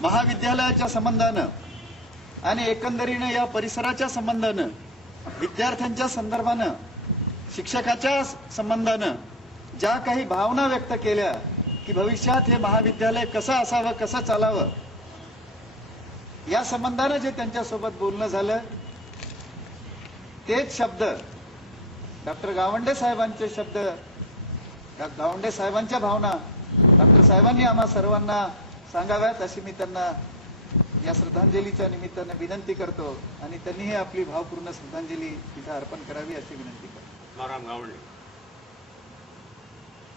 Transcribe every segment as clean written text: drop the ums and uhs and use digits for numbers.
महाविद्यालयाच्या संबंधानं आणि एकंदरीने या परिसराच्या संबंधानं, विद्यार्थ्यांच्या संदर्भानं, शिक्षकाच्या संबंधानं ज्या काही भावना व्यक्त केल्या की भविष्यात हे महाविद्यालय कसं असावं, कसं चालावं, या संबंधानं जे त्यांच्यासोबत बोलणं झालं तेच शब्द डॉक्टर गावंडे साहेबांचे शब्द, गावंडे साहेबांच्या भावना डॉक्टर साहेबांनी आम्हा सर्वांना सांगाव्यात अशी मी त्यांना या श्रद्धांजलीच्या निमित्तानं विनंती करतो आणि त्यांनीही आपली भावपूर्ण श्रद्धांजली तिथे अर्पण करावी अशी विनंती करतो. माराम गावंडे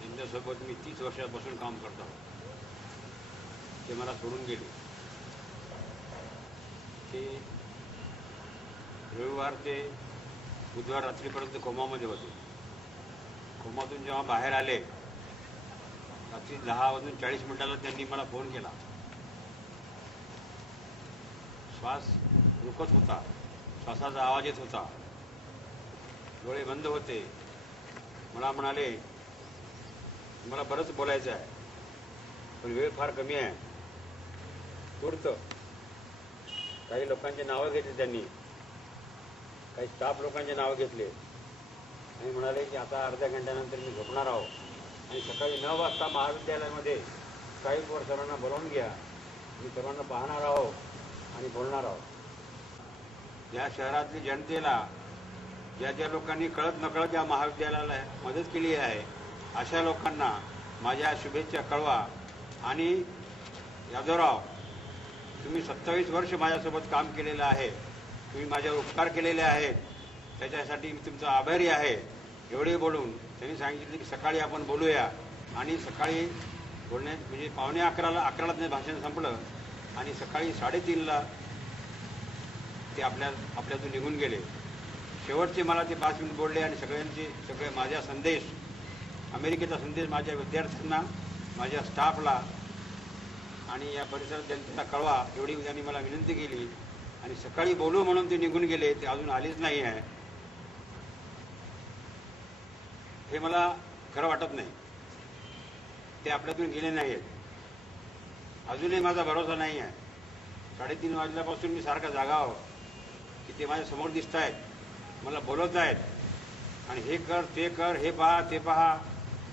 त्यांच्यासोबत मी 30 वर्षापासून काम करतो. ते मला सोडून गेले. ते रविवार ते बुधवार रात्रीपर्यंत कोमामध्ये होते. कोमातून जेव्हा बाहेर आले रात्री 10:40 त्यांनी मला फोन केला. श्वास रुकत होता, श्वासाचा आवाज येत होता, डोळे बंद होते. मला म्हणाले मला बरंच बोलायचं आहे पण वेळ फार कमी आहे. तूर्त काही लोकांचे नावं घेतले त्यांनी, काही स्टाफ लोकांचे नावं घेतले आणि म्हणाले की आता अर्ध्या घंट्यानंतर मी झोपणार आहो आणि सकाळी 9 वाजता महाविद्यालयामध्ये स्काईपवर सर्वांना बोलावून घ्या. मी सर्वांना पाहणार आहो आणि बोलणार आहोत. या शहरातली जनतेला ज्या ज्या लोकांनी कळत नकळत या महाविद्यालयाला मदत केली आहे अशा लोकांना माझ्या शुभेच्छा कळवा. आणि यादवराव, तुम्ही 27 वर्ष माझ्यासोबत काम केलेलं आहे, तुम्ही माझ्यावर उपकार केलेले आहेत, त्याच्यासाठी मी तुमचा आभारी आहे. एवढे बोलून त्यांनी सांगितले की सकाळी आपण बोलूया. आणि सकाळी बोलण्यात म्हणजे 11:45ला त्यांचं भाषण संपलं आणि सकाळी 3:30ला ते आपल्यातून निघून गेले. शेवटचे मला ते 5 मिनिट बोलले आणि सगळे माझा संदेश, अमेरिकेचा संदेश माझ्या विद्यार्थ्यांना, माझ्या स्टाफला आणि या परिसरात जनतेला कळवा एवढी त्यांनी मला विनंती केली. आणि सकाळी बोलू म्हणून ते निघून गेले, ते अजून आलेच नाही आहे. हे मला खरं वाटत नाही. ते आपल्यातून गेले नाहीत. अजूनही माझा भरोसा नाही आहे. 3:30 वाजल्यापासून मी सारखा जागा आहो की ते माझ्या समोर दिसत आहेत, मला बोलवत आहेत आणि हे कर, ते कर, हे पहा, ते पहा,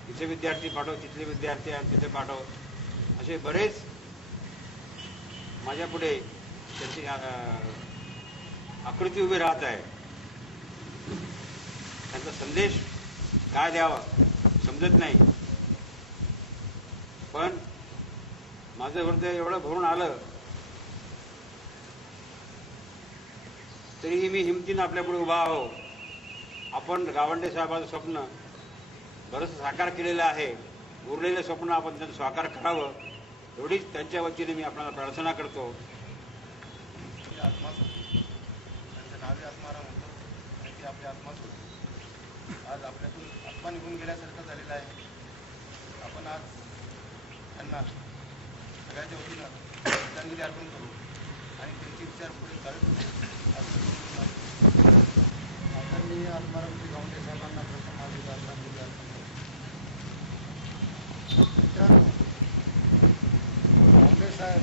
इथे विद्यार्थी पाठव, तिथले विद्यार्थी आणि तिथे पाठव, असे बरेच माझ्या पुढे त्यांची आकृती उभी राहत आहे. त्यांचा संदेश काय द्यावा समजत नाही. पण माझं हृदय एवढं भरून आलं तरीही मी हिमतीनं आपल्यापुढे उभा आहो. आपण गावंडे साहेबांचं स्वप्न बरंच साकार केलेलं आहे. उरलेलं स्वप्न आपण त्यांचं साकार करावं एवढीच त्यांच्या वतीने मी आपल्याला प्रार्थना करतो. त्यांचं नावे आत्माराम होतं, त्यांची आपली आत्माच होती. आज आपल्यातून आत्मा निघून गेल्यासारखं झालेलं आहे. आपण आज त्यांना सगळ्याच्या वतीनं श्रद्धांजली अर्पण करू आणि त्यांचे विचार पुढे चालू करू. आदरणीय आत्मारामजी गावंडे साहेबांना प्रथम माझी श्रद्धांजली अर्पण करू. मित्रांनो, गावंडे साहेब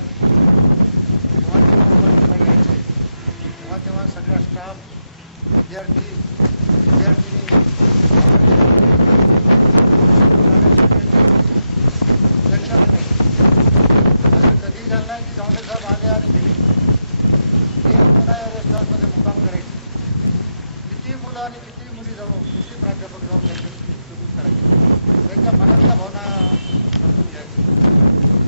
तेव्हा सगळा स्टाफ, विद्यार्थी, विद्यार्थिनी असं कधी झालं नाही की गावंडे साहेब आले आणि गेले. एक मुलं रेस्टॉरंटमध्ये मुक्काम करायचे. किती मुलं आणि किती मुली जाऊन, किती प्राध्यापक जाऊन त्यांची करायचे, त्यांच्या मनातल्या भावना समजून घ्यायची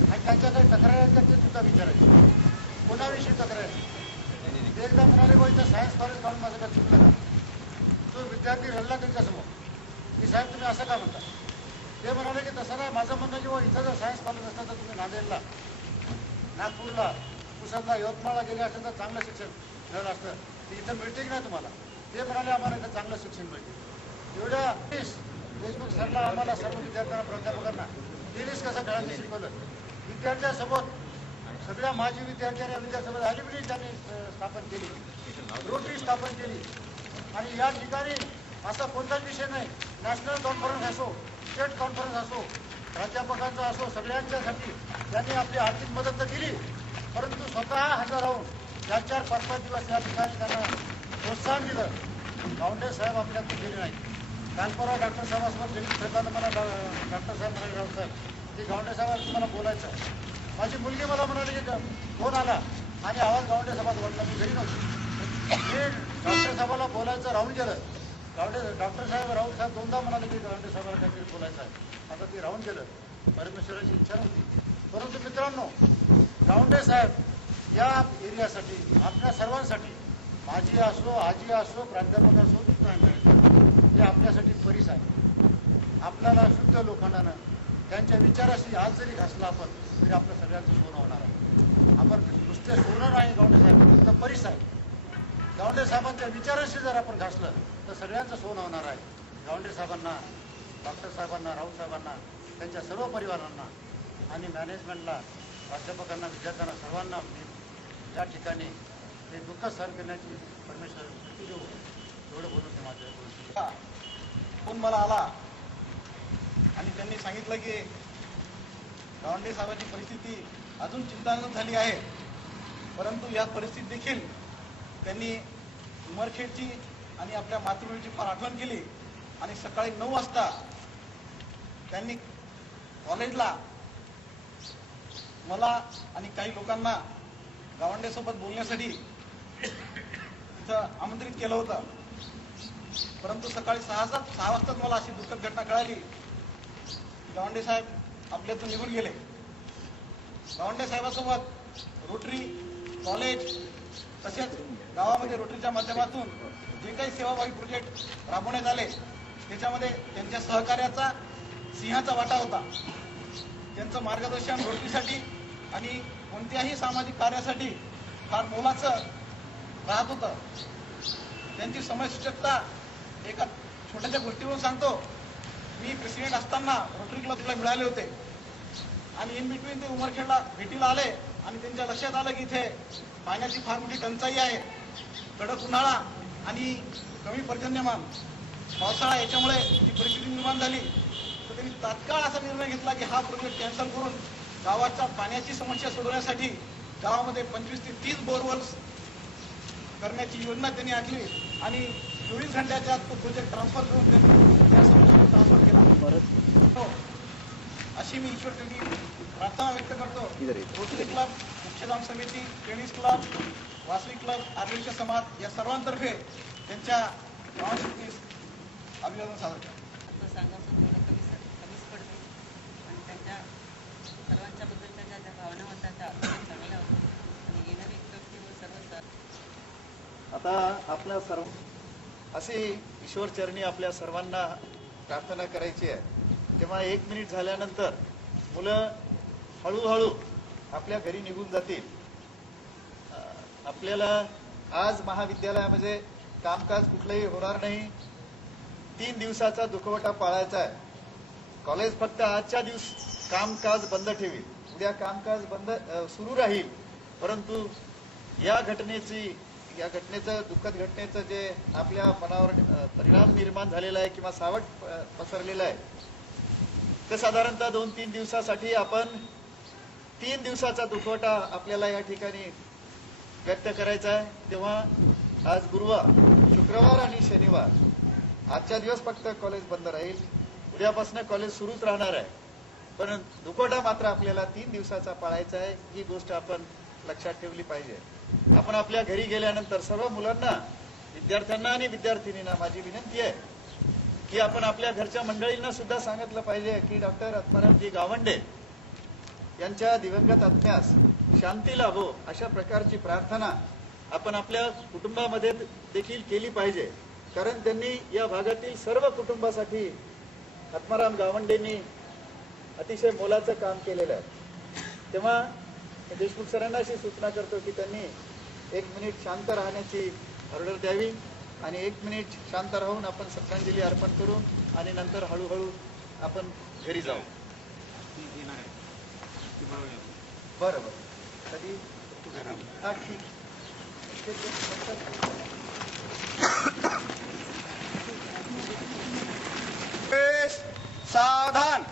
आणि त्यांच्या काही तक्रार आहेत ते सुद्धा विचारायचे. कोणाविषयी तक्रार? एकदा म्हणाले बा इथं सायन्स कॉलेज काढून माझं काय चुकलं का? तो विद्यार्थी रडला त्यांच्यासमोर की साहेब तुम्ही असं का म्हणता? ते म्हणाले की तसं नाही, माझं म्हणणं की इथं जर सायन्स कॉलेज असतं तर तुम्ही नांदेडला, नागपूरला, पुसदला, यवतमाळला गेले असतं तर चांगलं शिक्षण मिळालं असतं. ते इथं मिळते की नाही तुम्हाला? ते म्हणाले आम्हाला इथं चांगलं शिक्षण मिळते. एवढ्या देशमुख सरला आम्हाला सर्व विद्यार्थ्यांना, प्राध्यापकांना टेनिस कसं खेळायचं शिकवलं. विद्यार्थ्यासोबत सगळ्या माजी विद्यार्थ्यांनी या विद्यार्थ्यासोबत ॲलिमिटी त्यांनी स्थापन केली, रोटरी स्थापन केली. आणि या ठिकाणी असा कोणताच विषय नाही, नॅशनल कॉन्फरन्स असो, स्टेट कॉन्फरन्स असो, प्राध्यापकांचा असो, सगळ्यांच्यासाठी त्यांनी आपली आर्थिक मदत तर केली, परंतु स्वतः हजर राहून 4-5 दिवस या ठिकाणी त्यांना प्रोत्साहन दिलं. गावंडे साहेब आपल्यातून गेले नाही. काल परवा डॉक्टर साहेबांसोबत जयंत साहेबांना मला डॉक्टर साहेब म्हणाले, राव साहेब की गावंडे साहेब तुम्हाला बोलायचं आहे. माझी मुलगी मला म्हणाली की फोन आला आणि आवाज गावंडे साहेबात वाटला, मी घरी नव्हतो. मी डॉक्टर साहेबाला बोलायचं राहून गेलं. डॉक्टर साहेब राहुल साहेब दोनदा म्हणाले की गावंडे साहेबाला काहीतरी बोलायचं आहे. आता ते राहून गेलं. परमेश्वराची इच्छा नव्हती. परंतु मित्रांनो, गावंडे साहेब या एरियासाठी आपल्या सर्वांसाठी, माझी असो, आजी असो, प्राध्यापक असो, हे आपल्यासाठी परिस आहे. आपल्याला शुद्ध लोखंडानं त्यांच्या विचाराशी आज जरी घासला आपण तरी आपलं सगळ्यांचं सोनं होणार आहे. आपण नुसते सोनं नाही गावंडे साहेब, तर परिस आहे. गावंडे साहेबांच्या विचाराशी जर आपण घासलं तर सगळ्यांचं सोनं होणार आहे. गावंडे साहेबांना, डॉक्टर साहेबांना, राऊत साहेबांना, त्यांच्या सर्व परिवारांना आणि मॅनेजमेंटला, प्राध्यापकांना, विद्यार्थ्यांना सर्वांना मी या ठिकाणी हे दुःख सहन करण्याची परमेश्वर शक्ती देऊ. एवढं बोलून ते माझं फोन मला आला आणि त्यांनी सांगितलं की गावंडे साहेबांची परिस्थिती अजून चिंताजनक झाली आहे, परंतु या परिस्थितीत देखील त्यांनी उमरखेडची आणि आपल्या मातृभूमीची फार आठवण केली आणि सकाळी 9 वाजता त्यांनी कॉलेजला मला आणि काही लोकांना गावंडेसोबत बोलण्यासाठी इथं आमंत्रित केलं होतं. परंतु सकाळी 6 वाजताच मला अशी दुःखद घटना कळाली. गावंडे साहेब आपल्यातून निघून गेले. गावंडे साहेबांसोबत रोटरी, कॉलेज तसेच गावामध्ये रोटरीच्या माध्यमातून जे काही सेवाभावी प्रोजेक्ट राबवण्यात आले त्याच्यामध्ये त्यांच्या सहकार्याचा सिंहाचा वाटा होता. त्यांचं मार्गदर्शन रोटरीसाठी आणि कोणत्याही सामाजिक कार्यासाठी फार मोलाचं राहत होतं. त्यांची समयसूचकता एका छोट्याशा गोष्टीवरून सांगतो. मी प्रेसिडेंट असताना रोटरी क्लबला मिळाले होते आणि इन बिटवीन ते उमरखेडला भेटीला आले आणि त्यांच्या लक्षात आलं की इथे पाण्याची फार मोठी टंचाई आहे. कडक उन्हाळा आणि कमी पर्जन्यमान, पावसाळा याच्यामुळे जी परिस्थिती निर्माण झाली, तर त्यांनी तात्काळ असा निर्णय घेतला की हा प्रोजेक्ट कॅन्सल करून गावाच्या पाण्याची समस्या सोडवण्यासाठी गावामध्ये 25 ते 30 बोरवेल्स करण्याची योजना त्यांनी आखली आणि 24 घंट्याच्या आत तो प्रोजेक्ट ट्रान्सफर करून त्यांनी त्या समस्येला ट्रान्सफर केला. हो, अशी मी ईश्वरचरणी प्रार्थना व्यक्त करतो. रोटरी क्लब, मुख्यधाम समिती, टेनिस क्लब, वासवी क्लब, आदिवासी समाज या सर्वांतर्फे त्यांच्या गावासाठी अभिवादन सादर करतो. सांगायचं थोडं कमीच पडते आणि त्यांच्या सर्वांच्या बद्दलच्या ज्या भावना होत्या त्या चांगल्या होत्या आणि येणारी व्यक्ती सर्व आता आपल्या सर्व अशी ईश्वरचरणी आपल्या सर्वांना प्रार्थना करायची आहे. तेव्हा 1 मिनिट झाल्यानंतर मुलं हळूहळू आपल्या घरी निघून जातील. आपल्याला आज महाविद्यालयामध्ये कामकाज कुठलंही होणार नाही. 3 दिवसाचा दुखवटा पाळायचा आहे. कॉलेज फक्त आजच्या दिवस कामकाज बंद ठेवील. उद्या कामकाज सुरू राहील. परंतु या घटनेचं दुःखद घटनेचं जे आपल्या मनावर परिणाम निर्माण झालेला आहे किंवा सावट पसरलेलं आहे, ते साधारणतः 2-3 दिवसासाठी आपण 3 दिवसाचा दुखवटा आपल्याला या ठिकाणी व्यक्त करायचा आहे. तेव्हा आज गुरुवार, शुक्रवार आणि शनिवार आजच्या दिवस फक्त कॉलेज बंद राहील. उद्यापासून कॉलेज सुरूच राहणार आहे. पण दुखवटा मात्र आपल्याला 3 दिवसाचा पाळायचा आहे. ही गोष्ट आपण लक्षात ठेवली पाहिजे. आपण आपल्या घरी गेल्यानंतर सर्व मुलांना, विद्यार्थ्यांना आणि विद्यार्थिनींना माझी विनंती आहे की आपण आपल्या घरच्या मंडळींना सुद्धा सांगितलं पाहिजे की डॉक्टर आत्मारामजी गावंडे यांच्या दिवंगत आत्म्यास शांती लाभो अशा प्रकारची प्रार्थना आपण आपल्या कुटुंबामध्ये देखील केली पाहिजे. कारण त्यांनी या भागातील सर्व कुटुंबासाठी आत्माराम गावंडेंनी अतिशय मोलाचं काम केलेलं आहे. तेव्हा देशमुख सरांना अशी सूचना करतो की त्यांनी 1 मिनिट शांत राहण्याची ऑर्डर द्यावी आणि 1 मिनिट शांत राहून आपण श्रद्धांजली अर्पण करू आणि नंतर हळूहळू आपण घरी जाऊ. बरं बरं कधी हा ठीक. सावधान.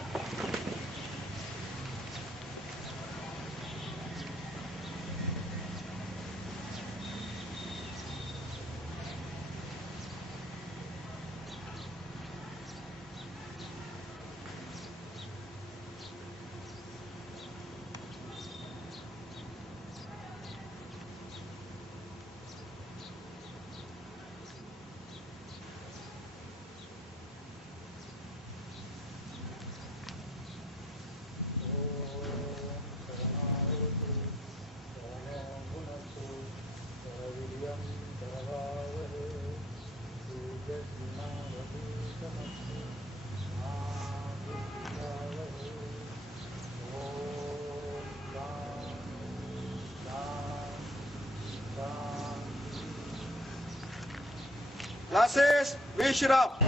मासेस विश्राम.